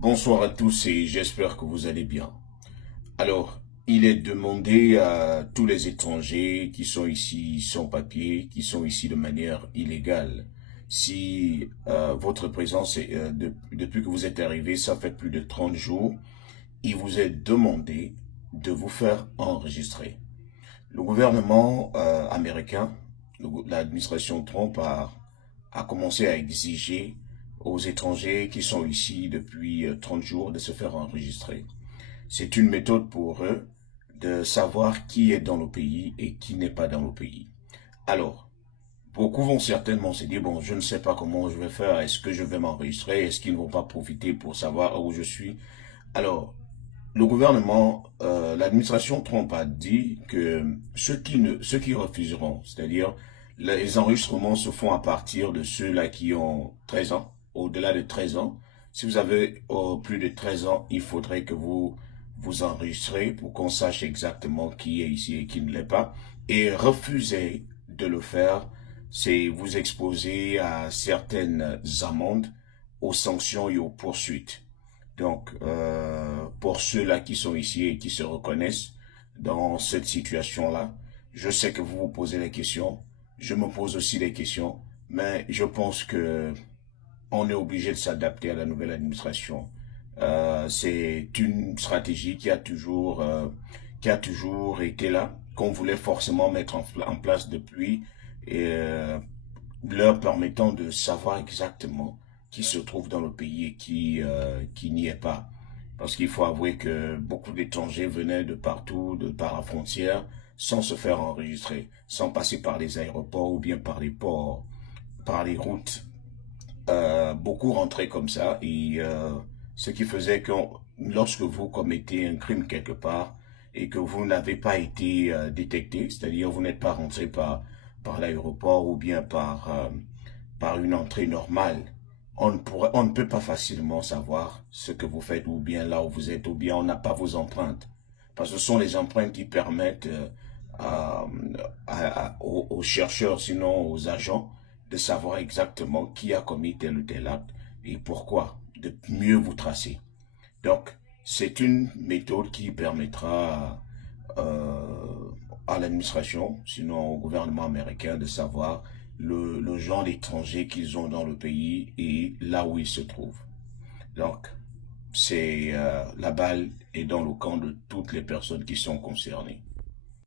Bonsoir à tous et j'espère que vous allez bien. Alors, il est demandé à tous les étrangers qui sont ici sans papier, qui sont ici de manière illégale, si votre présence depuis que vous êtes arrivé, ça fait plus de 30 jours, il vous est demandé de vous faire enregistrer. Le gouvernement américain, l'administration Trump a commencé à exiger aux étrangers qui sont ici depuis 30 jours de se faire enregistrer. C'est une méthode pour eux de savoir qui est dans le pays et qui n'est pas dans le pays. Alors, beaucoup vont certainement se dire, bon, je ne sais pas comment je vais faire, est-ce que je vais m'enregistrer, est-ce qu'ils ne vont pas profiter pour savoir où je suis. Alors, le gouvernement, l'administration Trump a dit que ceux qui refuseront, c'est-à-dire les enregistrements se font à partir de ceux-là qui ont 13 ans, au-delà de 13 ans. Si vous avez plus de 13 ans, il faudrait que vous vous enregistrez pour qu'on sache exactement qui est ici et qui ne l'est pas. Et refuser de le faire, c'est vous exposer à certaines amendes, aux sanctions et aux poursuites. Donc, pour ceux-là qui sont ici et qui se reconnaissent dans cette situation-là, je sais que vous vous posez des questions, je me pose aussi des questions, mais je pense que on est obligé de s'adapter à la nouvelle administration. C'est une stratégie qui a toujours été là, qu'on voulait forcément mettre en place depuis, et leur permettant de savoir exactement qui se trouve dans le pays et qui n'y est pas. Parce qu'il faut avouer que beaucoup d'étrangers venaient de partout, de par la frontière, sans se faire enregistrer, sans passer par les aéroports ou bien par les ports, par les routes. Beaucoup rentraient comme ça et ce qui faisait que lorsque vous commettez un crime quelque part et que vous n'avez pas été détecté, c'est-à-dire vous n'êtes pas rentré par l'aéroport ou bien par une entrée normale, on ne peut pas facilement savoir ce que vous faites ou bien là où vous êtes ou bien on n'a pas vos empreintes. Parce que ce sont les empreintes qui permettent à- aux chercheurs, sinon aux agents, de savoir exactement qui a commis tel ou tel acte et pourquoi, de mieux vous tracer. Donc, c'est une méthode qui permettra à l'administration, sinon au gouvernement américain, de savoir le genre d'étrangers qu'ils ont dans le pays et là où ils se trouvent. Donc, c'est la balle est dans le camp de toutes les personnes qui sont concernées.